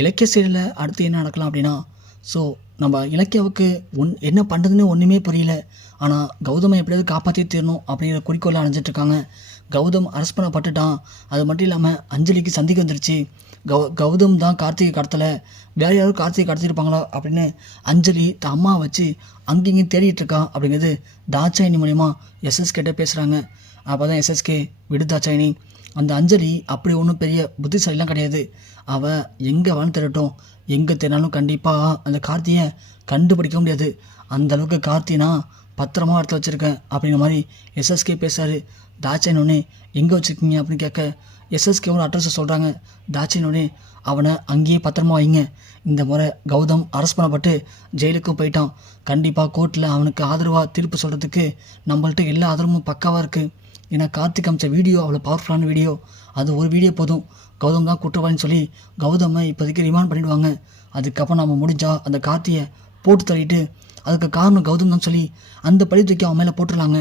இலக்கிய சீரியலில் அடுத்து என்ன நடக்கலாம் அப்படின்னா, ஸோ நம்ம இலக்கியாவுக்கு என்ன பண்ணுறதுன்னு ஒன்றுமே புரியல. ஆனால் கௌதமை எப்படியாவது காப்பாற்றி தீரணும் அப்படிங்கிற குறிக்கோளை அடைஞ்சிட்ருக்காங்க. கௌதம் அரெஸ்ட் பண்ணப்பட்டுட்டான். அது மட்டும் இல்லாமல் அஞ்சலிக்கு சந்தேகம் வந்துருச்சு. கௌதம் தான் கார்த்திகை கடத்தலை, வேறு யாரும் கார்த்திகை கடத்திருப்பாங்களா அப்படின்னு அஞ்சலி தான் அம்மா வச்சு அங்கேயும் தேடிட்டு இருக்கா அப்படிங்கிறது தாட்சாயினி மூலிமா எஸ்எஸ்கேட்ட பேசுகிறாங்க. அப்போ தான் எஸ்எஸ்கே விடு தாட்சாயினி, அந்த அஞ்சலி அப்படி ஒன்றும் பெரிய புத்திசாலிலாம் கிடையாது. அவள் எங்கே வேணும் திரட்டும், எங்கே தேனாலும் கண்டிப்பாக அந்த கார்த்தியை கண்டுபிடிக்க முடியாது. அந்தளவுக்கு கார்த்தினா பத்திரமா எடுத்து வச்சுருக்கேன் அப்படிங்கிற மாதிரி எஸ்எஸ்கே பேசுகிறாரு. தாட்சாயினோடனே எங்கே வச்சுருக்கீங்க அப்படின்னு கேட்க எஸ்எஸ்கேவோட அட்ரஸை சொல்கிறாங்க. தாட்சாயினோடனே அவனை அங்கேயே பத்திரமா வைங்க. இந்த முறை கௌதம் அரெஸ்ட் பண்ணப்பட்டு ஜெயிலுக்கும் போயிட்டான். கண்டிப்பாக கோர்ட்டில் அவனுக்கு ஆதரவாக தீர்ப்பு சொல்கிறதுக்கு நம்மள்ட்ட எல்லா ஆதரவும் பக்காவாக இருக்குது. ஏன்னா கார்த்திக் அமைச்ச வீடியோ அவ்வளோ பவர்ஃபுல்லான வீடியோ. அது ஒரு வீடியோ போதும், கௌதம் தான் குற்றவாளின்னு சொல்லி கௌதமை இப்போதைக்கு ரிமாண்ட் பண்ணிவிடுவாங்க. அதுக்கப்புறம் நம்ம முடிஞ்சால் அந்த கார்த்தியை போட்டு தள்ளிட்டு அதுக்கு காரணம் கௌதம் தான் சொல்லி அந்த பழி தூக்கி அவன் மேலே போட்டுடலாங்க.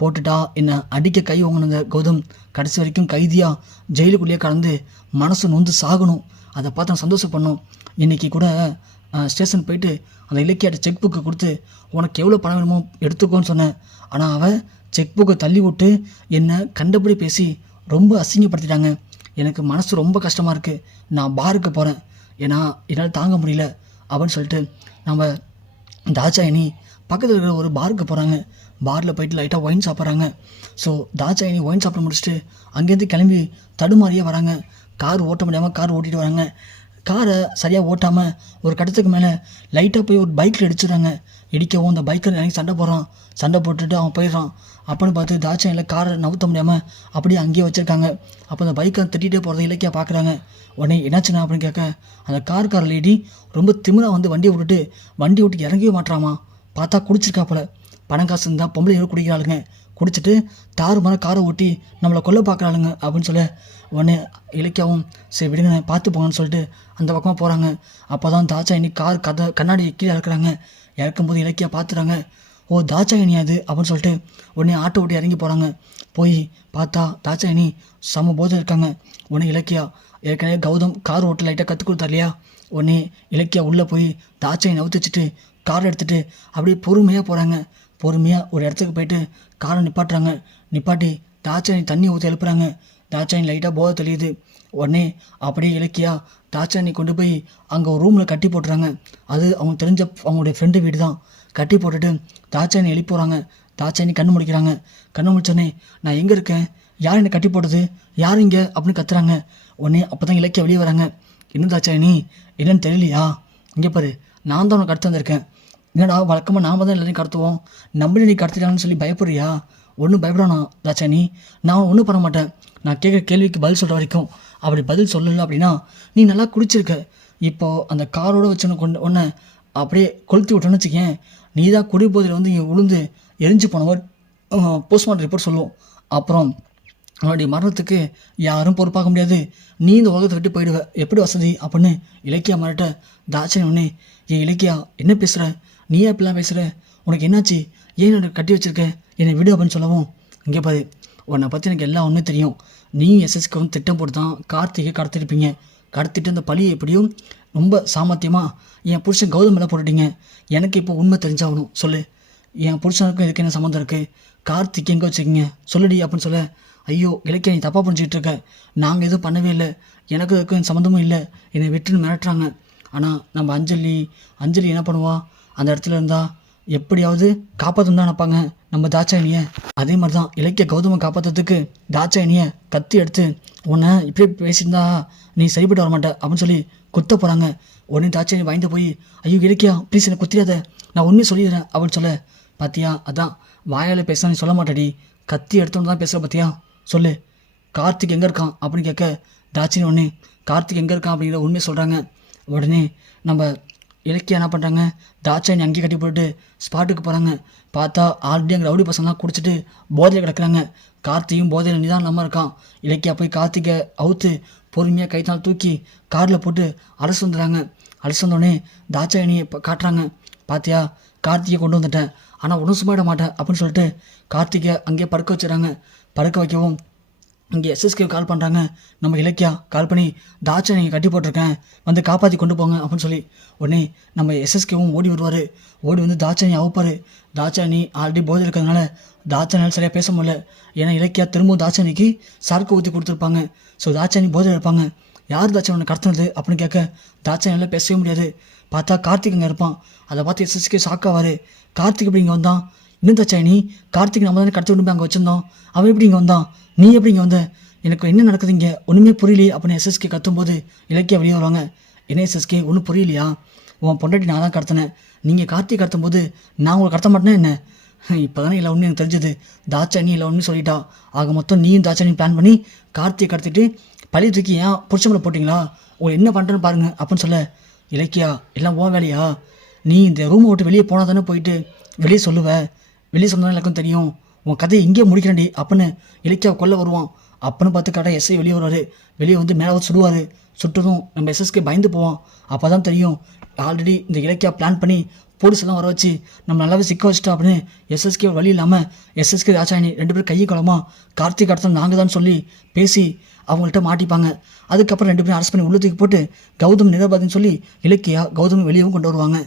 போட்டுட்டா என்ன அடிக்க கை வாங்கின கௌதம் கடைசி வரைக்கும் கைதியாக ஜெயிலுக்குள்ளேயே கடந்து மனசு நொந்து சாகணும். அதை பார்த்து நான் சந்தோஷப்படணும். இன்றைக்கி கூட ஸ்டேஷன் போயிட்டு அந்த இலக்கியாட்ட செக் புக்கு கொடுத்து உனக்கு எவ்வளோ பணம் வேணுமோ எடுத்துக்கோன்னு சொன்னேன். ஆனால் அவள் செக் புக்கை தள்ளி விட்டு என்னை கண்டபடி பேசி ரொம்ப அசிங்கப்படுத்திட்டாங்க. எனக்கு மனசு ரொம்ப கஷ்டமாக இருக்குது. நான் பாருக்கு போகிறேன், ஏன்னா என்னால் தாங்க முடியல அப்படின்னு சொல்லிட்டு நம்ம தாட்சாயினி பக்கத்தில் இருக்கிற ஒரு பாருக்கு போகிறாங்க. பாரில் போயிட்டு லைட்டாக ஒயின் சாப்பிட்றாங்க. ஸோ தாட்சாயினி ஒயின் சாப்பிட முடிச்சுட்டு அங்கேருந்து கிளம்பி தடுமாறியே வராங்க. கார் ஓட்ட முடியாமல் கார் ஓட்டிகிட்டு வராங்க. காரை சரியாக ஓட்டாமல் ஒரு கட்டத்துக்கு மேலே லைட்டாக போய் ஒரு பைக்கில் இடிச்சிடுறாங்க. இடிக்கவும் அந்த பைக்கில் எனக்கு சண்டை போடுறான். சண்டை போட்டுட்டு அவன் போயிடுறான். அப்படின்னு பார்த்து தாட்சாயினியில் காரை நவுத்த முடியாமல் அப்படியே அங்கேயே வச்சுருக்காங்க. அப்போ அந்த பைக்கை திட்டிகிட்டே போகிறத இலக்கியா பார்க்குறாங்க. உடனே என்னாச்சுண்ணா அப்படின்னு கேட்க அந்த கார் லேடி ரொம்ப திமிராக வந்து வண்டியை விட்டு இறங்கவே மாட்டாமா. பார்த்தா குடிச்சிருக்காப்புல. பணம் காசு இருந்தால் பொம்பளை குடிக்கிறாளுங்க. குடிச்சிட்டு தாறுமாற காரை ஓட்டி நம்மளை கொல்ல பார்க்குறாளுங்க அப்படின்னு சொல்ல உடனே இலக்கியாவும் சரி விடுங்க பார்த்து போங்கன்னு சொல்லிட்டு அந்த பக்கமாக போகிறாங்க. அப்போ தான் தாட்சாயினி கார் கண்ணாடி கீழே இறக்குறாங்க. இறக்கும்போது இலக்கியா பார்த்துறாங்க. ஓ தாட்சாயினி அது அப்படின்னு சொல்லிட்டு உடனே ஆட்டோ ஓட்டி இறங்கி போகிறாங்க. போய் பார்த்தா தாட்சாயினி சம போதை இருக்காங்க. உடனே இலக்கியா ஏற்கனவே கௌதம் கார் ஓட்ட லைட்டாக கற்றுக் கொடுத்தா இல்லையா, உடனே இலக்கியா உள்ளே போய் தாட்சாயினி நவுத்து வச்சுட்டு காரை எடுத்துகிட்டு அப்படியே பொறுமையாக போகிறாங்க. பொறுமையாக ஒரு இடத்துக்கு போயிட்டு காரை நிப்பாட்டுறாங்க. நிப்பாட்டி தாட்சாயினி தண்ணி ஊற்றி எழுப்புறாங்க. தாட்சாயினி லைட்டாக போதை தெளியுது. உடனே அப்படியே இலக்கியா தாட்சாயினி கொண்டு போய் அங்கே ஒரு ரூமில் கட்டி போட்டுறாங்க. அது அவங்க தெரிஞ்ச அவங்களுடைய ஃப்ரெண்டு வீடு தான். கட்டி போட்டுட்டு தாட்சாயினி எழுப்பி போகிறாங்க. தாட்சாயினி கண்ணு முடிக்கிறாங்க. கண்ணு முடிச்சோடனே நான் எங்கே இருக்கேன், யார் என்னை கட்டி போட்டது, யார் இங்கே அப்படின்னு கத்துறாங்க. உடனே அப்போ தான் இலக்கியா வெளியே வராங்க. இன்னும் தாட்சாயினி என்னன்னு தெரியலையா, இங்கே பாரு நான் தான் உனக்கு கடத்த வந்திருக்கேன். என்னடா வழக்கமாக நாம் தான் எல்லாரையும் கடத்துவோம், நம்மளே நீ கடத்திட்டான்னு சொல்லி பயப்படுறியா? ஒன்றும் பயப்படானா தாட்சாயினி, நான் ஒன்றும் பண்ண மாட்டேன். நான் கேட்குற கேள்விக்கு பதில் சொல்கிற வரைக்கும் அப்படி பதில் சொல்லலை அப்படின்னா நீ நல்லா குடிச்சிருக்க. இப்போது அந்த காரோடு வச்சு ஒன்றை அப்படியே கொளுத்தி விட்டோன்னு வச்சுக்கேன், நீ தான் குடிபோதையில் வந்து இங்கே உளுந்து எரிஞ்சு போனவர் போஸ்ட்மார்ட்டம் ரிப்போர்ட் சொல்லுவோம். அப்புறம் அவனுடைய மரணத்துக்கு யாரும் பொறுப்பாக முடியாது. நீ இந்த உலகத்தை விட்டு போயிடுவ, எப்படி வசதி அப்படின்னு இலக்கியா மாறிட்ட. தாட்சாயினி ஒன்று ஏன் இலக்கியா என்ன பேசுகிற, நீ எப்படிலாம் பேசுகிற, உனக்கு என்னாச்சு, ஏன் என்னை கட்டி வச்சிருக்க, என்னை விடு அப்படின்னு சொல்லவும் இங்கே பாரு உன்னை பற்றி எனக்கு எல்லாம் ஒன்றும் தெரியும். நீ எஸ்எஸ்க்கு வந்து திட்டம் போட்டு தான் கார்த்திகை கடத்திருப்பீங்க. கடத்திட்டு அந்த பழியை எப்படியும் ரொம்ப சாமர்த்தியமாக என் புருஷன் கௌதம் மேலே போட்டுட்டீங்க. எனக்கு இப்போ உண்மை தெரிஞ்சாகணும், சொல்லு, என் புருஷனுக்கும் இதுக்கு என்ன சம்மந்தம் இருக்குது, கார்த்திக் எங்கே வச்சுக்கிங்க சொல்லுடி அப்படின்னு சொல்ல. ஐயோ இலக்கியா நீ தப்பாக புரிஞ்சுக்கிட்டு இருக்க, நாங்கள் எதுவும் பண்ணவே இல்லை, எனக்கு இதுக்கும் சம்மந்தமும் இல்லை, என்னை விட்டுன்னு மிரட்டுறாங்க. ஆனால் நம்ம அஞ்சலி என்ன பண்ணுவா, அந்த இடத்துல இருந்தால் எப்படியாவது காப்பாற்றணும் தான் நினைப்பாங்க நம்ம தாட்சாயினியை. அதே மாதிரி தான் இலக்கிய கௌதமை காப்பாற்றுறதுக்கு தாட்சாயினியை கத்தி எடுத்து உன்னை இப்படி பேசியிருந்தா நீ சரிப்பட்டு வர மாட்டே அப்படின்னு சொல்லி குத்த போகிறாங்க. உடனே தாட்சாயினி வாய்ந்து போய் ஐயோ இலக்கியா ப்ளீஸ் என்னை குத்திராத, நான் உண்மையை சொல்லிடுறேன் அப்படின்னு சொல்ல. பார்த்தியா அதான் வாயால் பேச நீ சொல்ல மாட்டேடி, கத்தி எடுத்தோன்னு தான் பேசுகிற. பார்த்தியா சொல்லு, கார்த்திக் எங்கே இருக்கான் அப்படின்னு கேட்க தாட்சாயினி உடனே கார்த்திக் எங்கே இருக்கான் அப்படிங்கிற உண்மையை சொல்கிறாங்க. உடனே நம்ம இலக்கியா என்ன பண்ணுறாங்க, தாட்சாயினி அங்கேயே கட்டி போட்டு ஸ்பாட்டுக்கு போகிறாங்க. பார்த்தா ஆல்ரெடி அங்கே ரவுடி பசங்களாம் குடிச்சிட்டு போதையில் கிடக்குறாங்க. கார்த்தியும் போதையில் நிதான் இல்லாமல் இருக்கான். இலக்கியா போய் கார்த்திகை அவுத்து பொறுமையாக கைத்தால் தூக்கி காரில் போட்டு அலசு வந்துடுறாங்க. அலசு வந்தோடனே தாட்சாயினியை காட்டுறாங்க. பார்த்தியா கார்த்திகை கொண்டு வந்துட்டேன், ஆனால் ஒன்றும் சும்மாயிட மாட்டேன் அப்படின்னு சொல்லிட்டு கார்த்திகை அங்கேயே படுக்க வச்சுறாங்க. படுக்க வைக்கவும் இங்கே எஸ்எஸ்கே கால் பண்ணுறாங்க. நம்ம இலக்கியா கால் பண்ணி தாட்சை நீங்கள் கட்டி போட்டிருக்கேன், வந்து காப்பாற்றி கொண்டு போங்க அப்படின்னு சொல்லி. உடனே நம்ம எஸ்எஸ்கேவும் ஓடி வருவார். ஓடி வந்து தாட்சாணி அவுப்பார். தாட்சாணி ஆல்ரெடி போதை இருக்கிறதுனால தாட்சாணியால் சரியாக பேச முடியல. ஏன்னா இலக்கியா திரும்பவும் தாட்சாணிக்கு சரக்கு ஊற்றி கொடுத்துருப்பாங்க. ஸோ தாட்சாணி போதையில் இருப்பாங்க. யார் தாட்சாணி உன்னை கடத்தினது அப்படின்னு கேட்க தாட்சாணியால் பேசவே முடியாது. பார்த்தா கார்த்திக் அங்கே இருப்பான். அதை பார்த்து எஸ்எஸ்கே ஷாக்காவார். கார்த்திக் எப்படி இங்கே வந்தான்? இன்னும் தாட்சாணி, கார்த்திக் நம்ம தானே கடத்தி கொண்டு போய் அங்கே வச்சுருந்தோம், அவன் எப்படி இங்கே வந்தான்? நீ எப்படி இங்கே வந்த? எனக்கு என்ன நடக்குது இங்கே ஒன்றுமே புரியலையே அப்படின்னு எஸ்எஸ்கே கத்தும்போது இலக்கியா வெளியே வருவாங்க. என்ன எஸ்எஸ்கே ஒன்றும் புரியலையா? உன் பொண்டாட்டி நான் தான் கடத்தினேன். நீங்கள் கார்த்திக் கடத்தும் போது நான் உங்களை கடத்த மாட்டேன்னா என்ன? இப்போ தானே இல்லை ஒன்று எனக்கு தெரிஞ்சது. தாட்சாணி இல்லை ஒன்று சொல்லிட்டா. ஆக மொத்தம் நீயும் தாட்சாணி பிளான் பண்ணி கார்த்தியை கடத்திட்டு பழி தூக்கி ஏன் புடிச்சவங்களை போட்டிங்களா? உங்களை என்ன பண்ணுறேன்னு பாருங்க அப்படின்னு சொல்ல, இலக்கியா எல்லாம் ஓ வேலையா? நீ இந்த ரூமை விட்டு வெளியே போனால் தானே போயிட்டு வெளியே சொல்லுவ. வெளியே சொன்னாலும் எனக்கும் தெரியும். உன் கதையை இங்கேயே முடிக்கிறேன்டி அப்படின்னு இலக்கியாவை கொல்ல வருவான். அப்பன்னு பார்த்து கரெக்டாக எஸ்ஐ வெளியே வருவார். வெளியே வந்து மேலே வந்து சுடுவார். சுட்டதும் நம்ம எஸ்எஸ்கே பயந்து போவோம். அப்போ தான் தெரியும் ஆல்ரெடி இந்த இலக்கியா பிளான் பண்ணி போலீஸ்லாம் வர வச்சு நம்ம நல்லாவே சிக்க வச்சுட்டா அப்படின்னு. எஸ்எஸ்கே வழி இல்லாமல் எஸ்எஸ்கே தாட்சாணி 2 பேரும் கையை குளமா கார்த்திக் அடுத்த நாங்கள் தான் சொல்லி பேசி அவங்கள்ட்ட மாட்டிப்பாங்க. அதுக்கப்புறம் 2 பேரும் அரெஸ்ட் பண்ணி உள்ளத்துக்கு போட்டு கௌதம் நிரபராதின்னு சொல்லி இலக்கியா கௌதம் வெளியவும் கொண்டு வருவாங்க.